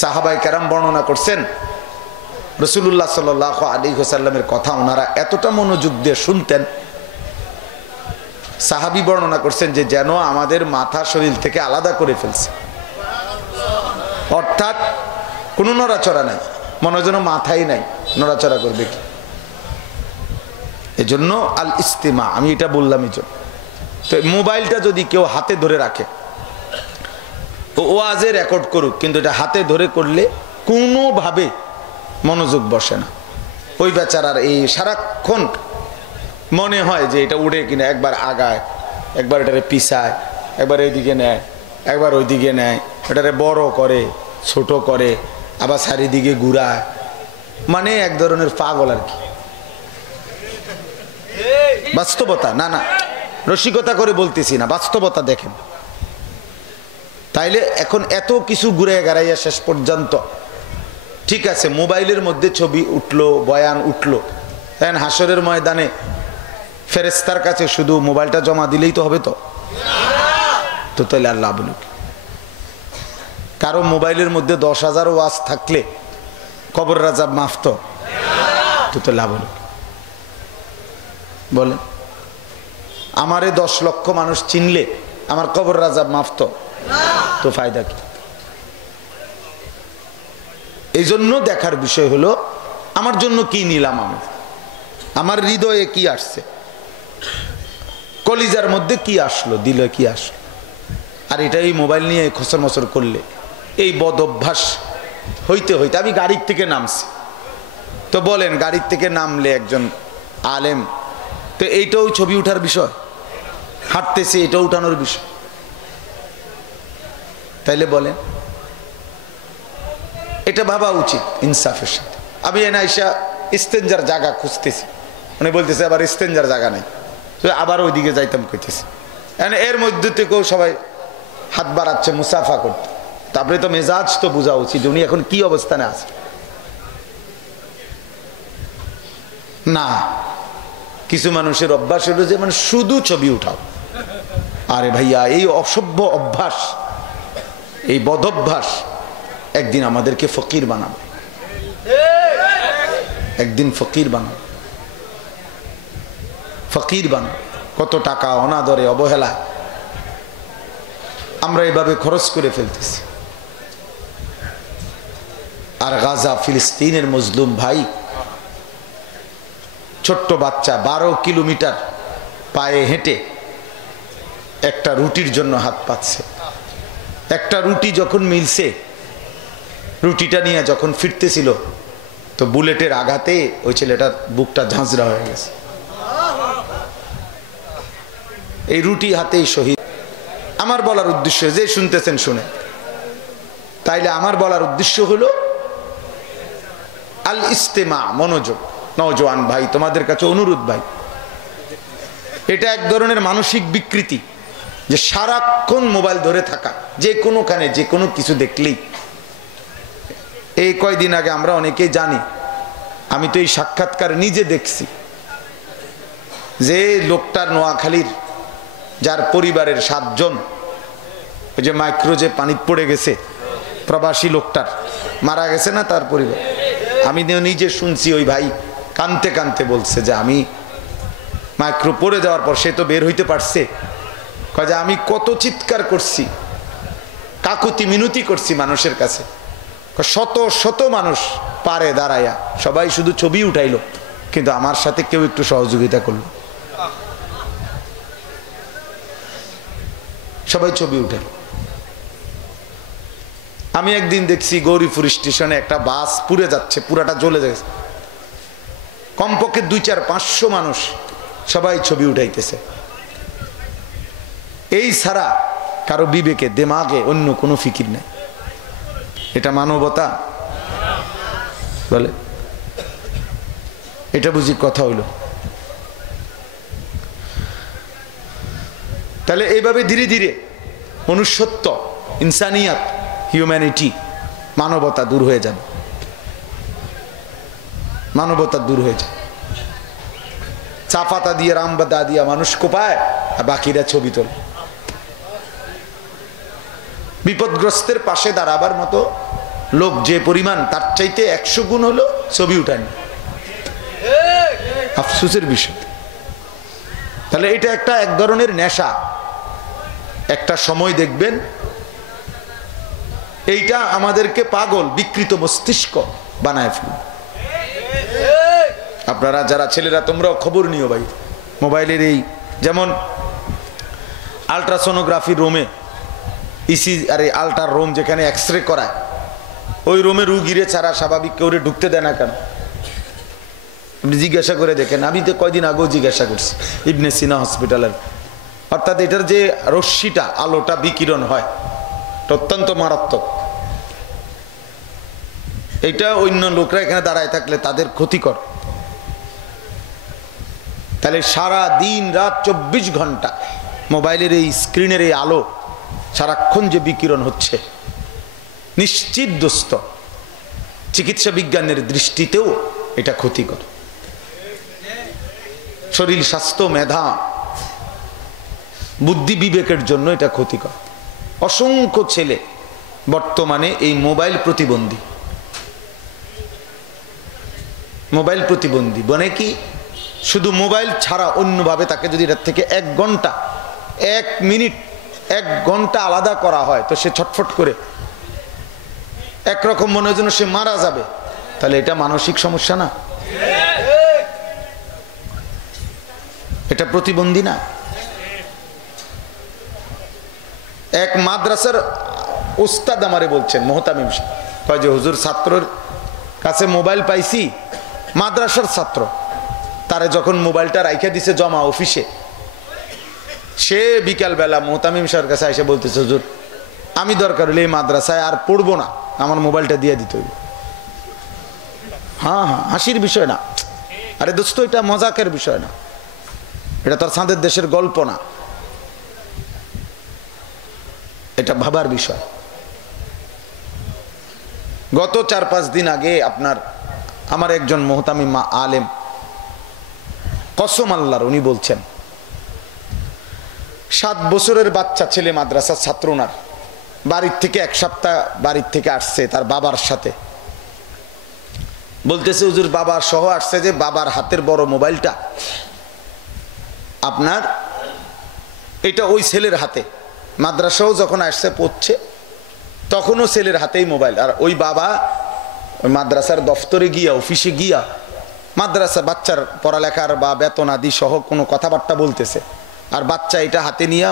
সাহাবায়ে কেরাম বর্ণনা করছেন রাসূলুল্লাহ সাল্লাল্লাহু আলাইহি ওয়াসাল্লামের কথা ওনারা এতটা মনোযোগ দিয়ে শুনতেন, সাহাবী বর্ণনা করছেন যে যেন আমাদের মাথা শরীর থেকে আলাদা করে ফেলছে, অর্থাৎ কোনো নড়াচড়া নাই, মনে যেন মাথাই নাই, নড়াচড়া করবে কি। এজন্য আল ইস্তিমা, আমি এটা বললাম এই জন্য। তো মোবাইলটা যদি কেউ হাতে ধরে রাখে, ওয়াজে রেকর্ড করুক, কিন্তু এটা হাতে ধরে করলে কোনোভাবে মনোযোগ বসে না। ওই বেচারার এই সারাক্ষণ মনে হয় যে এটা উড়ে কিনা, একবার আগায়, একবার এটারে পিছায়, একবার এইদিকে নেয়, একবার ওইদিকে নেয়, এটারে বড় করে, ছোট করে, আবার চারিদিকে ঘুরায়, মানে এক ধরনের পাগল আর কি। বাস্তবতা, না না রসিকতা করে বলতেছি না, বাস্তবতা দেখেন। তাইলে এখন এত কিছু ঘুরে গাড়াইয়া শেষ পর্যন্ত ঠিক আছে, মোবাইলের মধ্যে ছবি উঠলো, বয়ান উঠলো, এখন হাসরের ময়দানে ফেরেশতার কাছে শুধু মোবাইলটা জমা দিলেই তো হবে? তো তাহলে আল্লাহ বলুক, কারো মোবাইলের মধ্যে 10,000 ওয়াজ থাকলে কবর আযাব মাফ তো তাহলে লাভ হলো? বলেন, আমারে 10 লক্ষ মানুষ চিনলে আমার কবর আযাব মাফ তো ফায়দা কি? এই জন্য দেখার বিষয় হলো আমার জন্য কি নিলাম, আমি আমার হৃদয়ে কি আসছে, কলিজার মধ্যে কি আসলো, দিলে কি আসলো। আর এটাই মোবাইল নিয়ে খসর মসর করলে এই বদ অভ্যাস হইতে হইতে আমি গাড়ির থেকে নামছি। তো বলেন, গাড়ির থেকে নামলে একজন আলেম, তো এইটাও ছবি উঠার বিষয়, হাঁটতেছে এটা উঠানোর বিষয়, তাইলে বলেন এটা ভাবা উচিত ইনসাফের সাথে। আমি এনাইসা ইস্তেঞ্জার জায়গা খুঁজতেছি, মানে বলতেছে আবার ইস্তেঞ্জার জায়গা নাই, আবার ওইদিকে যাইতাম কইতেছি। এর মধ্যে থেকেও সবাই হাত বাড়াচ্ছে মুসাফা করতে, তারপরে তো মেজাজ তো বোঝা উচিত উনি এখন কি অবস্থানে আছে। না, কিছু মানুষের অভ্যাস হলো যে মানে শুধু ছবি উঠাও। আরে ভাইয়া, এই অসভ্য অভ্যাস, এই বদভ্যাস একদিন আমাদেরকে ফকির বানাবে, একদিন ফকির বানাবে, ফকির বানাবে। কত টাকা অনাদরে অবহেলা আমরা এভাবে খরচ করে ফেলতেছি। আর গাজা, ফিলিস্তিনের মজলুম ভাই, ছোট্ট বাচ্চা 12 কিলোমিটার পায়ে হেঁটে একটা রুটির জন্য হাত পাচ্ছে। একটা রুটি যখন মিলছে, রুটিটা নিয়ে যখন ফিরতেছিল, তো বুলেটের আঘাতে ওই ছেলেটার বুকটা ঝাঁঝরা হয়ে গেছে। এই রুটি হাতেই শহীদ। আমার বলার উদ্দেশ্য, যে শুনতেছেন শুনে, তাইলে আমার বলার উদ্দেশ্য হলো আল ইস্তেমা, মনোযোগ। নওজোয়ান ভাই, তোমাদের কাছে অনুরোধ ভাই, এটা এক ধরনের মানসিক বিকৃতি যে সারাক্ষণ মোবাইল ধরে থাকা, যে কোনোখানে যে কোনো কিছু দেখলেই। এই কয়দিন আগে আমরা অনেকেই জানি, আমি তো এই সাক্ষাৎকার নিজে দেখছি, যে লোকটার নোয়াখালীর, যার পরিবারের 7 জন, ওই যে মাইক্রো যে পানিতে পড়ে গেছে, প্রবাসী লোকটার মারা গেছে না তার পরিবার। আমি নিজে শুনছি, ওই ভাই কানতে কানতে বলছে যে আমি মাইক্রো পড়ে যাওয়ার পর, সে তো বের হইতে পারছে, কয় যে আমি কত চিৎকার করছি, কাকুতি মিনতি করছি মানুষের কাছে, শত শত মানুষ পারে দাঁড়াইয়া, সবাই শুধু ছবি উঠাইলো, কিন্তু আমার সাথে কেউ একটু সহযোগিতা করলো, সবাই ছবি উঠালো। আমি একদিন দেখছি গৌরীপুর স্টেশনে একটা বাস পুড়ে যাচ্ছে, পুরাটা জ্বলে যাচ্ছে, কমপক্ষে 200-500 মানুষ সবাই ছবি উঠাইতেছে। এই ছাড়া কারো বিবেকে, দিমাগে অন্য কোনো ফিকির নাই। এটা মানবতা বলে? এটা বুঝি কথা হইল? তাহলে এইভাবে ধীরে ধীরে মনুষ্যত্ব, ইনসানিয়াত, হিউম্যানিটি, মানবতা দূর হয়ে যাবে, মানবতা দূর হয়ে যায়। চা পাতা দিয়ে, রামবাদা দিয়া মানুষ কোপায়, আর বাকিরা ছবি তোলে। বিপদগ্রস্তের পাশে দাঁড়াবার মতো লোক যে পরিমাণ, তার চাইতে 100 গুণ হলো ছবি উঠানি। আফসোসের বিষয়। তাহলে এটা একটা এক ধরনের নেশা। একটা সময় দেখবেন এইটা আমাদেরকে পাগল, বিকৃত মস্তিষ্ক বানায় ফেলবে। আপনারা যারা ছেলেরা তোমরাও খবর নিও ভাই, মোবাইলের এই যেমন আলট্রাসোনোগ্রাফি রুমে ইসি আর এই আলট্রা রুম যেখানে এক্সরে করায়, ওই রুমে রুগীরে ছাড়া স্বাভাবিক কেউ ঢুকতে দেয় না কেন? আপনি জিজ্ঞাসা করে দেখেন। আমি তো কয়দিন আগেও জিজ্ঞাসা করছি ইবনে সিনা হসপিটালের। অর্থাৎ এটার যে রশ্মিটা, আলোটা বিকিরণ হয়, এটা অত্যন্ত মারাত্মক। এটা অন্য লোকরা এখানে দাঁড়ায় থাকলে তাদের ক্ষতিকর। তাহলে সারা দিন রাত 24 ঘন্টা মোবাইলের এই স্ক্রিনের এই আলো সারাক্ষণ যে বিকিরণ হচ্ছে, নিশ্চিত দোস্ত চিকিৎসা বিজ্ঞানের দৃষ্টিতেও এটা ক্ষতিকর। শরীর স্বাস্থ্য, মেধা, বুদ্ধি বিবেকের জন্য এটা ক্ষতিকর। অসংখ্য ছেলে বর্তমানে এই মোবাইল প্রতিবন্ধী। মোবাইল প্রতিবন্ধী মানে কি? শুধু মোবাইল ছাড়া অন্যভাবে তাকে যদি এটার থেকে 1 ঘন্টা, 1 মিনিট, 1 ঘন্টা আলাদা করা হয় তো সে ছটফট করে, একরকম মনে হয় যেন সে মারা যাবে। তাহলে এটা মানসিক সমস্যা না? এটা প্রতিবন্ধী না? এক মাদ্রাসার উস্তাদ আমারে বলছেন, মোহতামিম সাহেব, কয় যে হুজুর ছাত্রের কাছে মোবাইল পাইছি, মাদ্রাসার ছাত্র, তারে যখন মোবাইলটা রাইখা দিছে জমা অফিসে, সে বিকালবেলা মোহতামিম সাহেবের কাছে এসে বলতেছে, হুজুর আমি দরকার হলে এই মাদ্রাসায় আর পড়বো না, আমার মোবাইলটা দিয়ে দিতে হইব। হ্যাঁ, হাসির বিষয় না। আরে দোস্ত, এটা মজাকের বিষয় না, এটা তার চাঁদের দেশের গল্প না, এটা ভাবার বিষয়। গত 4-5 দিন আগে আমার একজন মোহতামিম আলেম, কসম আল্লাহর, উনি বলছেন 7 বছরের বাচ্চা ছেলে, মাদ্রাসার ছাত্র, ওনার বাড়ির থেকে 1 সপ্তাহ বাড়ির থেকে আসছে তার বাবার সাথে। বলতেছে হুজুর বাবার সহ আসছে, যে বাবার হাতের বড় মোবাইলটা আপনার, এটা ওই ছেলের হাতে। মাদ্রাসাও যখন আসছে পড়ছে তখনও ছেলের হাতেই মোবাইল। আর ওই বাবা ওই মাদ্রাসার দফতরে গিয়া, অফিসে গিয়া মাদ্রাসা বাচ্চার পড়ালেখার বা বেতন আদি সহ কোনো কথাবার্তা বলতেছে, আর বাচ্চা এটা হাতে নিয়ে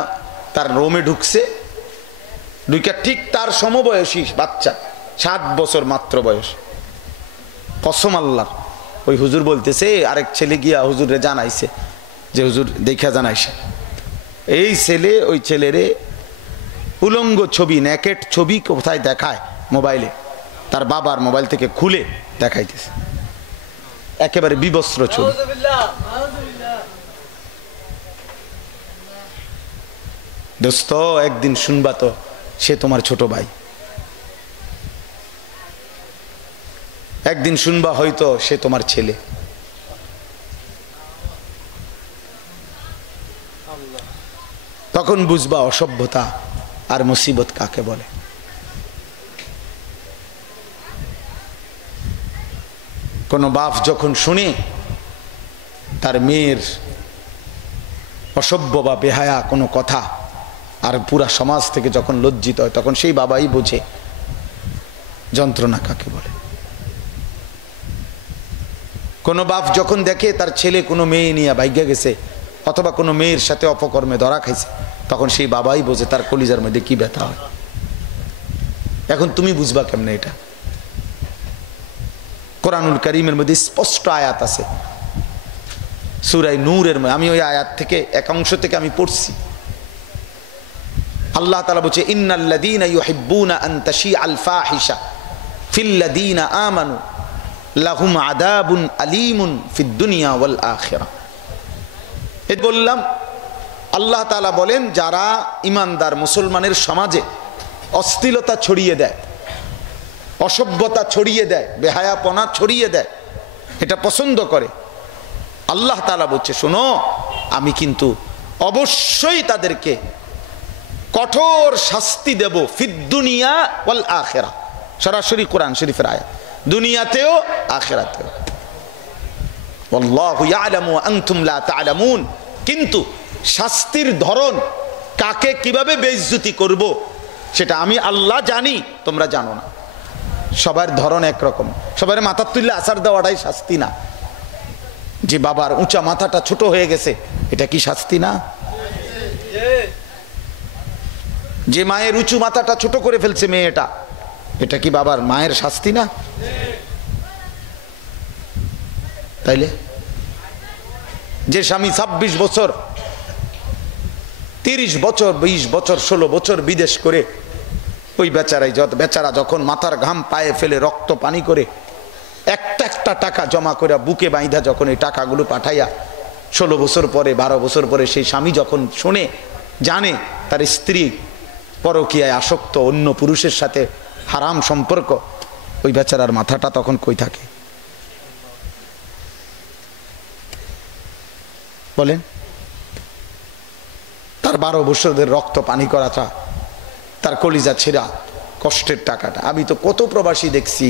তার রুমে ঢুকছে। ঢুকে ঠিক তার সমবয়সী বাচ্চা, 7 বছর মাত্র বয়স। কসম আল্লাহর, ওই হুজুর বলতেছে আরেক ছেলে গিয়া হুজুরে জানাইছে যে হুজুর দেখা জানাইছে, এই ছেলে ওই ছেলেরে উলঙ্গ ছবি, নেকেট ছবি কোথায় দেখায় মোবাইলে, তার বাবার মোবাইল থেকে খুলে দেখাইতেছে, একেবারে বিবস্ত্র ছবি। দোস্ত একদিন শুনবা তো, সে তোমার ছোট ভাই। একদিন শুনবা হয়তো সে তোমার ছেলে। তখন বুঝবা অসভ্যতা আর মুসিবত কাকে বলে। কোনো বাপ যখন শুনে তার মেয়ের অসভ্য বা বেহায়া কোনো কথা, আর পুরা সমাজ থেকে যখন লজ্জিত হয়, তখন সেই বাবাই বোঝে যন্ত্রণা কাকে বলে। কোনো বাপ যখন দেখে তার ছেলে কোনো মেয়ে নিয়ে ভাগ্যা গেছে, অথবা কোনো মেয়ের সাথে অপকর্মে ধরা খাইছে, তখন সেই বাবাই বোঝে তার কলিজার মধ্যে কি ব্যথা হয়। এখন তুমি বুঝবা কেমনে এটা? কোরআনুল কারীমের মধ্যে স্পষ্ট আয়াত আছে, সূরা নূরের মধ্যে। আমি ওই আয়াত থেকে এক অংশ থেকে আমি পড়ছি। আল্লাহ তাআলা বলছে, ইন্নাল্লাযীনা ইউহিব্বুনা আন তাশিআল ফাহিশা ফিল্লাযীনা আমানু লাহুম আযাবুন আলীমুন ফিদ দুনিয়া ওয়াল আখিরাহ। এই বললাম, আল্লাহ তাআলা বলেন যারা ইমানদার মুসলমানের সমাজে অশ্লীলতা ছড়িয়ে দেয়, অসভ্যতা ছড়িয়ে দেয়, বেহায়াপনা ছড়িয়ে দেয়, এটা পছন্দ করে, আল্লাহ তাআলা বলছে শোনো, আমি কিন্তু অবশ্যই তাদেরকে কঠোর শাস্তি দেব, ফিদ দুনিয়া ওয়াল আখিরাহ, সরাসরি কোরআন শরীফের আয়াত, দুনিয়াতেও আখিরাতেও। আল্লাহু ইয়ালামু ওয়া আনতুম লা তা'লামুন। কিন্তু শাস্তির ধরন, কাকে কিভাবে বেইজ্জতি করব সেটা আমি আল্লাহ জানি, তোমরা জানো না। সবার ধরন একরকম, সবার মাথা তুললে আছাড় দেওয়াটাই শাস্তি না? যে বাবার উঁচা মাথাটা ছোট হয়ে গেছে, এটা কি শাস্তি না? যে মায়ের উঁচু মাথাটা ছোট করে ফেলছে মেয়েটা, এটা কি বাবার মায়ের শাস্তি না? তাইলে যে স্বামী 26 বছর 30 বছর 20 বছর 16 বছর বিদেশ করে, ওই বেচারা যখন মাথার ঘাম পায়ে ফেলে রক্ত পানি করে একটা একটা টাকা জমা করে বুকে বাইন্ধা যখন এই টাকাগুলো পাঠাইয়া 16 বছর পরে 12 বছর পরে সেই স্বামী যখন শোনে, জানে তার স্ত্রী পরকীয়ায় আসক্ত, অন্য পুরুষের সাথে হারাম সম্পর্ক, ওই বেচারার মাথাটা তখন কই থাকে বলেন? তার 12 বছরের রক্ত পানি করাটা, তার কলিজা ছেঁড়া কষ্টের টাকাটা। আমি তো কত প্রবাসী দেখছি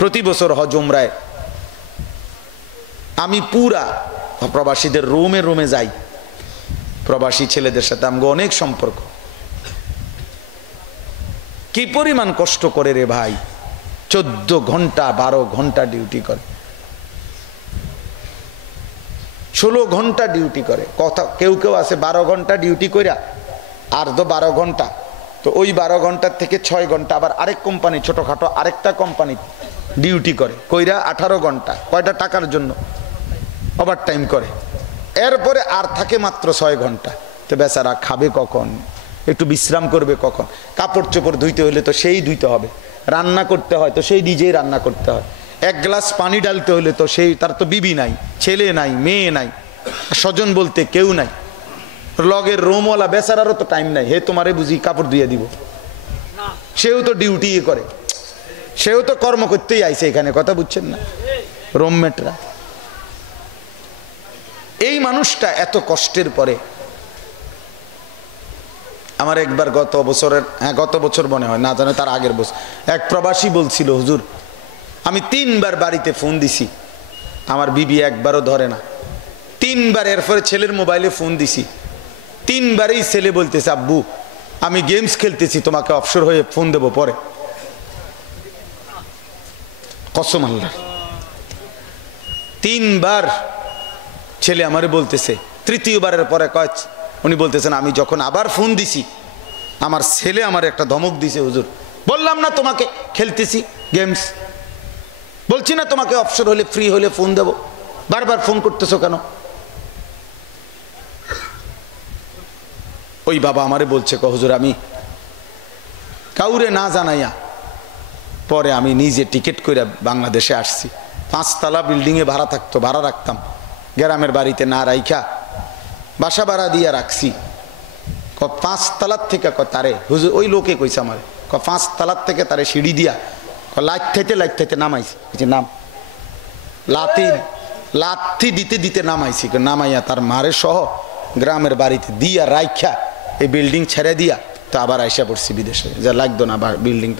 প্রতি বছর হজ উমরায়, আমি পুরা প্রবাসীদের রুমে রুমে যাই, প্রবাসী ছেলেদের সাথে আমগো অনেক সম্পর্ক। কি পরিমাণ কষ্ট করে রে ভাই, 14 ঘন্টা 12 ঘন্টা ডিউটি করে, 16 ঘন্টা ডিউটি করে। কথা কেউ কেউ আছে 12 ঘন্টা ডিউটি কইরা আর তো 12 ঘন্টা, তো ওই 12 ঘন্টার থেকে 6 ঘন্টা আবার আরেক কোম্পানি, ছোটখাটো আরেকটা কোম্পানি ডিউটি করে, কইরা 18 ঘন্টা। কয়টা টাকার জন্য? ওভার টাইম করে। এরপরে আর থাকে মাত্র 6 ঘন্টা। তো বেচারা খাবে কখন, একটু বিশ্রাম করবে কখন? কাপড় চোপড় ধুইতে হলে তো সেই ধুইতে হবে, রান্না করতে হয় তো সেই নিজেই রান্না করতে হয়, এক গ্লাস পানি ঢালতে হলে তো সেই, তার তো বিবি নাই, ছেলে নাই, মেয়ে নাই, স্বজন বলতে কেউ নাই, লগের রোমওয়ালা বেচারারও তো টাইম নাই, হে তোমারে বুঝি কাপড় ধুয়ে দিব? সেও তো ডিউটি করে, সেও তো কর্ম করতেই আইছে এখানে, কথা বুঝছেন না? রুমমেটরা। এই মানুষটা এত কষ্টের পরে, আমার একবার গত বছর মনে হয়, না জানে তার আগের বছর, এক প্রবাসী বলছিল, হুজুর আমি 3 বার বাড়িতে ফোন দিছি, আমার বিবি একবারও ধরে না। 3 বার, এরপরে ছেলের মোবাইলে ফোন দিছি, 3 বারেই ছেলে বলতেছে, আব্বু আমি গেমস খেলতেছি, তোমাকে অবসর হয়ে ফোন দেবো পরে। কসম আল্লাহ, 3 বার ছেলে আমারে বলতেছে। তৃতীয়বারের পরে উনি বলতেছেন, আমি যখন আবার ফোন দিছি, আমার ছেলে আমার একটা ধমক দিছে, হুজুর বললাম না তোমাকে খেলতেছি গেমস, বলছি না তোমাকে অবসর হলে ফ্রি হলে ফোন দেব, বারবার ফোন করতেছো কেন? ওই বাবা আমারে বলছে, হুজুর আমি কাউরে না জানাইয়া পরে আমি নিজে টিকিট করে বাংলাদেশে আসছি। 5 তলা বিল্ডিংয়ে ভাড়া রাখতাম, গ্রামের বাড়িতে না রাইখা বাসা ভাড়া দিয়ে রাখছি। 5 তলার থেকে তারে হুজুর, ওই লোকে কইছে আমার, 5 তলার থেকে তারে সিঁড়ি দিয়া লাইতে নামাইছি, নাম লাথি দিতে দিতে নামাইছি, নামাইয়া তার মারে সহ গ্রামের বাড়িতে দিয়া রাইখা এই বিল্ডিং ছেড়ে দিয়া তো আবার আইসা পড়ছি বিদেশে, যা লাগতো না বিল্ডিং।